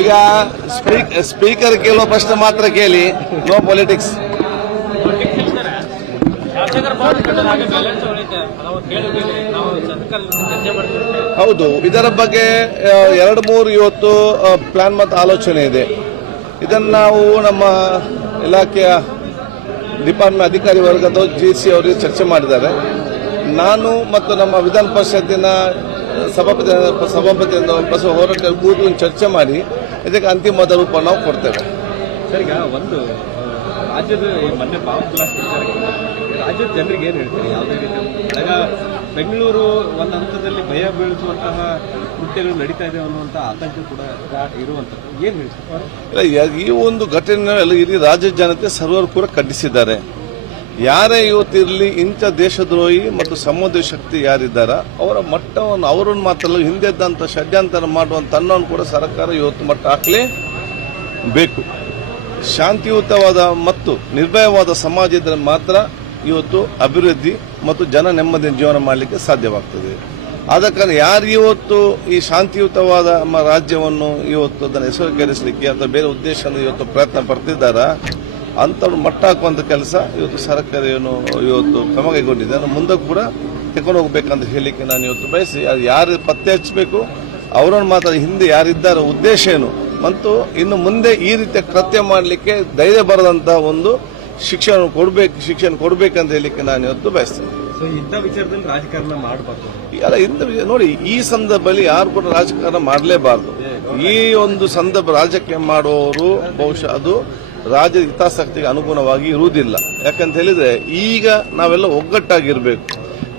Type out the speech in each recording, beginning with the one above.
ಈಗ speak speaker ಕೇಳೋ ಪ್ರಶ್ನೆ ಮಾತ್ರ ಕೇಳಿ. ನೋ ಪೊಲಿಟಿಕ್ಸ್ ಹೌದು, ಇದರ ಬಗ್ಗೆ ಎರಡು ಮೂರು ಇವತ್ತು ಪ್ಲಾನ್ ಮತ್ತು ಆಲೋಚನೆ ಇದೆ. ಇದನ್ನು ನಾವು ನಮ್ಮ ಇಲಾಖೆಯ ಡಿಪಾರ್ಟ್ಮೆಂಟ್ ಅಧಿಕಾರಿ ವರ್ಗದ ಜಿ ಸಿ ಅವರಿಗೆ ಚರ್ಚೆ ಮಾಡಿದ್ದಾರೆ. ನಾನು ಮತ್ತು ನಮ್ಮ ವಿಧಾನ ಪರಿಷತ್ತಿನ ಸಭಾಪತಿ ಸಭಾಪತಿಯಿಂದ ಬಸವ ಹೋರಾಟ ಕೂತು ಚರ್ಚೆ ಮಾಡಿ ಇದಕ್ಕೆ ಅಂತಿಮವಾದ ರೂಪ ನಾವು ಕೊಡ್ತೇವೆ. ಸರ್ ಒಂದು ರಾಜ್ಯದ ಮೊನ್ನೆ ಬಾಂಬ್ ಬ್ಲಾಸ್ಟ್ ರಾಜ್ಯದ ಜನರಿಗೆ ಏನು ಹೇಳ್ತೀರಿ? ಯಾವುದೇ ರೀತಿ ಬೆಂಗಳೂರು ಒಂದು ಹಂತದಲ್ಲಿ ಭಯ ಬೀಳಿಸುವಂತಹ ಕೃತ್ಯಗಳು ನಡೀತಾ ಇದೆ ಅನ್ನುವಂಥ ಆತಂಕ ಕೂಡ ಇರುವಂಥದ್ದು. ಏನು ಹೇಳ್ತೀರಿ? ಇಲ್ಲ, ಈ ಒಂದು ಘಟನೆ ಎಲ್ಲ ಇಡೀ ರಾಜ್ಯ ಜನತೆ ಸರ್ವರು ಕೂಡ ಖಂಡಿಸಿದ್ದಾರೆ. ಯಾರೇ ಇವತ್ತಿರಲಿ ಇಂಥ ದೇಶದ್ರೋಹಿ ಮತ್ತು ಸಮುದ್ರ ಶಕ್ತಿ ಯಾರಿದ್ದಾರ, ಅವರ ಮಟ್ಟವನ್ನು, ಅವರನ್ನು ಮಾತ್ರಲ್ಲ, ಹಿಂದೆದ್ದಂಥ ಷಡ್ಯಂತರ ಮಾಡುವಂಥ ಅನ್ನೋನು ಕೂಡ ಸರ್ಕಾರ ಇವತ್ತು ಮಟ್ಟ ಹಾಕಲೇ ಬೇಕು. ಶಾಂತಿಯುತವಾದ ಮತ್ತು ನಿರ್ಭಯವಾದ ಸಮಾಜ ಇದ್ದರೆ ಮಾತ್ರ ಇವತ್ತು ಅಭಿವೃದ್ಧಿ ಮತ್ತು ಜನ ನೆಮ್ಮದಿ ಜೀವನ ಮಾಡಲಿಕ್ಕೆ ಸಾಧ್ಯವಾಗ್ತದೆ. ಆದ ಕಾರಣ ಯಾರು ಇವತ್ತು ಈ ಶಾಂತಿಯುತವಾದ ನಮ್ಮ ರಾಜ್ಯವನ್ನು ಇವತ್ತು ಅದನ್ನು ಹೆಸರುಗೇರಿಸಲಿಕ್ಕೆ ಅಥವಾ ಬೇರೆ ಉದ್ದೇಶದಿಂದ ಇವತ್ತು ಪ್ರಯತ್ನ ಪಡ್ತಿದ್ದಾರ ಅಂಥವ್ರು ಮಟ್ಟ ಹಾಕುವಂಥ ಕೆಲಸ ಇವತ್ತು ಸರ್ಕಾರ ಏನು ಇವತ್ತು ಕ್ರಮ ಕೈಗೊಂಡಿದೆ. ಮುಂದಕ್ಕೆ ಮುಂದೆ ಕೂಡ ತಗೊಂಡು ಹೋಗ್ಬೇಕಂತ ಹೇಳಲಿಕ್ಕೆ ನಾನು ಇವತ್ತು ಬಯಸಿ ಅದು ಯಾರು ಪತ್ತೆ ಹಚ್ಚಬೇಕು ಅವರನ್ನು ಮಾತ್ರ ಹಿಂದೆ ಯಾರಿದ್ದಾರೋ ಉದ್ದೇಶ ಏನು ಮತ್ತು ಇನ್ನು ಮುಂದೆ ಈ ರೀತಿಯ ಕೃತ್ಯ ಮಾಡಲಿಕ್ಕೆ ಧೈರ್ಯ ಬರದಂತಹ ಒಂದು ಶಿಕ್ಷಣ ಕೊಡಬೇಕು ಶಿಕ್ಷಣ ಕೊಡಬೇಕಂತ ಹೇಳಲಿಕ್ಕೆ ನಾನು ಇವತ್ತು ಬಯಸ್ತೇನೆ. ಇಂಥ ವಿಚಾರದಲ್ಲಿ ರಾಜಕಾರಣ ಮಾಡಬಾರ್ದು. ಅಲ್ಲ ಇಂದ ನೋಡಿ ಈ ಸಂದರ್ಭದಲ್ಲಿ ಯಾರು ಕೂಡ ರಾಜಕಾರಣ ಮಾಡಲೇಬಾರದು. ಈ ಒಂದು ಸಂದರ್ಭ ರಾಜಕೀಯ ಮಾಡುವವರು ಬಹುಶಃ ಅದು ರಾಜ್ಯದ ಹಿತಾಸಕ್ತಿಗೆ ಅನುಗುಣವಾಗಿ ಇರುವುದಿಲ್ಲ. ಯಾಕಂತ ಹೇಳಿದ್ರೆ ಈಗ ನಾವೆಲ್ಲ ಒಗ್ಗಟ್ಟಾಗಿರ್ಬೇಕು.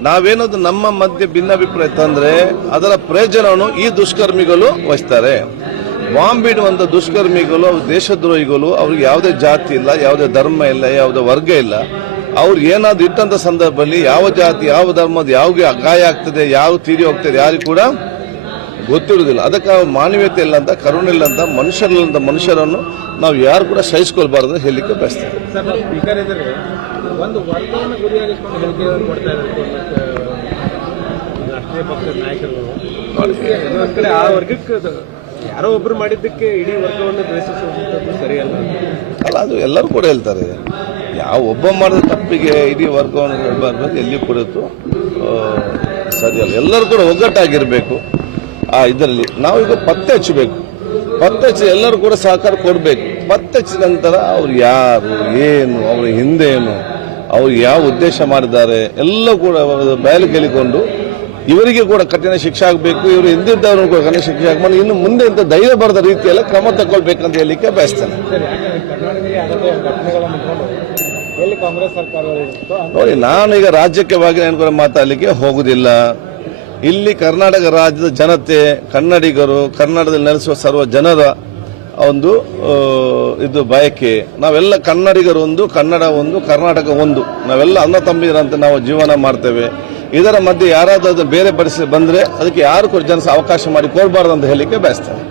ನಾವೇನದು ನಮ್ಮ ಮಧ್ಯೆ ಭಿನ್ನಾಭಿಪ್ರಾಯ ತಂದ್ರೆ ಅದರ ಪ್ರಯೋಜನವನ್ನು ಈ ದುಷ್ಕರ್ಮಿಗಳು ವಹಿಸ್ತಾರೆ. ಬಾಂಬ್ ಇಡುವಂಥ ದುಷ್ಕರ್ಮಿಗಳು, ಅವ್ರ ದೇಶದ್ರೋಹಿಗಳು, ಅವ್ರಿಗೆ ಯಾವುದೇ ಜಾತಿ ಇಲ್ಲ, ಯಾವುದೇ ಧರ್ಮ ಇಲ್ಲ, ಯಾವುದೇ ವರ್ಗ ಇಲ್ಲ. ಅವ್ರು ಏನಾದ್ರು ಇಟ್ಟಂತ ಸಂದರ್ಭದಲ್ಲಿ ಯಾವ ಜಾತಿ, ಯಾವ ಧರ್ಮದ ಯಾವ್ಗೆ ಅಗಾಯ ಆಗ್ತದೆ, ಯಾವ ತೀರಿ ಹೋಗ್ತದೆ, ಯಾರಿಗೂ ಕೂಡ ಗೊತ್ತಿರುವುದಿಲ್ಲ. ಅದಕ್ಕೆ ಮಾನವೀಯತೆ ಇಲ್ಲ ಅಂತ ಕರುಣೆ ಇಲ್ಲ ಅಂತ ಮನುಷ್ಯರಿಲ್ಲಂತ ಮನುಷ್ಯರನ್ನು ನಾವು ಯಾರು ಕೂಡ ಸಹಿಸ್ಕೊಳ್ಬಾರ್ದು ಹೇಳಲಿಕ್ಕೆ ಬಯಸ್ತೇವೆ. ಯಾರೋ ಒಬ್ರು ಮಾಡಿದ್ದಕ್ಕೆ ಇಡೀ ವರ್ಗವನ್ನು ದ್ವೇಷಿಸುವಂಥದ್ದು ಸರಿಯಲ್ಲ. ಅಲ್ಲ ಅದು ಎಲ್ಲರೂ ಕೂಡ ಹೇಳ್ತಾರೆ. ಯಾವ ಒಬ್ಬ ಮಾಡಿದ ತಪ್ಪಿಗೆ ಇಡೀ ವರ್ಗವನ್ನು ಎಲ್ಲಿ ಕುರಿತು ಸರಿಯಲ್ಲ. ಎಲ್ಲರೂ ಕೂಡ ಒಗ್ಗಟ್ಟಾಗಿರಬೇಕು. ಆ ಇದರಲ್ಲಿ ನಾವೀಗ ಪತ್ತೆ ಹಚ್ಚಬೇಕು. ಪತ್ತೆ ಹಚ್ಚಿ ಎಲ್ಲರೂ ಕೂಡ ಸಹಕಾರ ಕೊಡಬೇಕು. ಪತ್ತೆ ಹಚ್ಚಿದ ನಂತರ ಅವ್ರು ಯಾರು ಏನು ಅವ್ರ ಹಿಂದೇನು ಅವ್ರು ಯಾವ ಉದ್ದೇಶ ಮಾಡಿದ್ದಾರೆ ಎಲ್ಲ ಕೂಡ ಬಯಲು ಕೇಳಿಕೊಂಡು ಇವರಿಗೆ ಕೂಡ ಕಠಿಣ ಶಿಕ್ಷೆ ಆಗಬೇಕು ಇವರು ಹಿಂದಿದ್ದವ್ರನ್ನು ಕೂಡ ಕಠಿಣ ಶಿಕ್ಷೆ ಆಗಬೇಕು. ಇನ್ನು ಮುಂದೆ ಇಂಥ ಧೈರ್ಯ ಬರದ ರೀತಿಯಲ್ಲಿ ಕ್ರಮ ತಗೊಳ್ಬೇಕಂತ ಹೇಳಲಿಕ್ಕೆ ಬಯಸ್ತೇನೆ. ನೋಡಿ ನಾನು ಈಗ ರಾಜ್ಯಕ್ಕೆ ಬಗ್ಗೆ ನಾನು ಕೂಡ ಮಾತಾಡಲಿಕ್ಕೆ ಹೋಗುದಿಲ್ಲ. ಇಲ್ಲಿ ಕರ್ನಾಟಕ ರಾಜ್ಯದ ಜನತೆ, ಕನ್ನಡಿಗರು ಕರ್ನಾಟಕದಲ್ಲಿ ನೆಲೆಸುವ ಸರ್ವ ಜನರ ಒಂದು ಇದು ಬಯಕೆ. ನಾವೆಲ್ಲ ಕನ್ನಡಿಗರು ಒಂದು, ಕನ್ನಡ ಒಂದು, ಕರ್ನಾಟಕ ಒಂದು. ನಾವೆಲ್ಲ ಅನ್ನ ತಂಬಿದ್ರಂತೆ ನಾವು ಜೀವನ ಮಾಡ್ತೇವೆ. ಇದರ ಮಧ್ಯೆ ಯಾರಾದರೂ ಬೇರೆ ಪರಿಸ್ಥಿತಿ ಬಂದರೆ ಅದಕ್ಕೆ ಯಾರು ಕೂಡ ಜನ ಅವಕಾಶ ಮಾಡಿ ಕೊಡಬಾರ್ದು ಅಂತ ಹೇಳಲಿಕ್ಕೆ ಸರ್